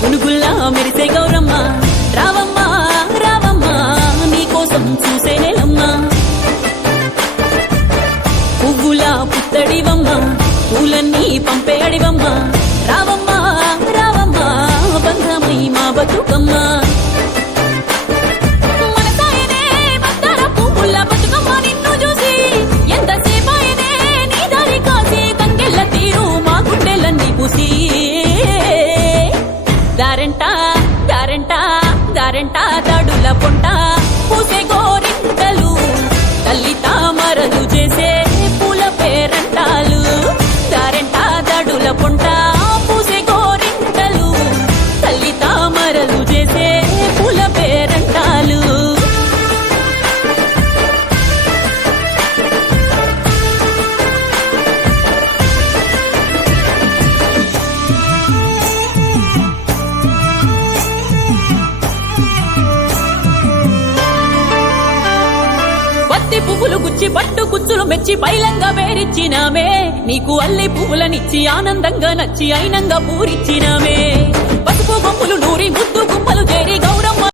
పునుగుల్లా మెరిసే గౌరమ్మ రావమ్మ రావమ్మ నీకోసం చూసే నెలమ్మ పువ్వులా పుత్తడివమ్మ పూలన్నీ పంపే అడివమ్మ రావమ్మ రావమ్మ బంధమై మా బతుకమ్మ దారంట దారంట దారంట దాడుల పొంట పూసే గోరింటలు తల్లి తామరలు చేసే పూల పేరంటాలు దారంట దాడుల పొంట పూసే గోరింటలు తల్లి తామరలు చేసే పూల పేరంటాలు పువ్వులు గుచ్చి పట్టు కుచ్చులు మెచ్చి పైలంగా వేరిచ్చినామే నీకు అల్లి పువ్వులనిచ్చి ఆనందంగా నచ్చి అయినంగా పూరిచ్చినామే పసుపు గొంపులు నూరి ముద్దు గుమ్మలు చేరి గౌరమ్మ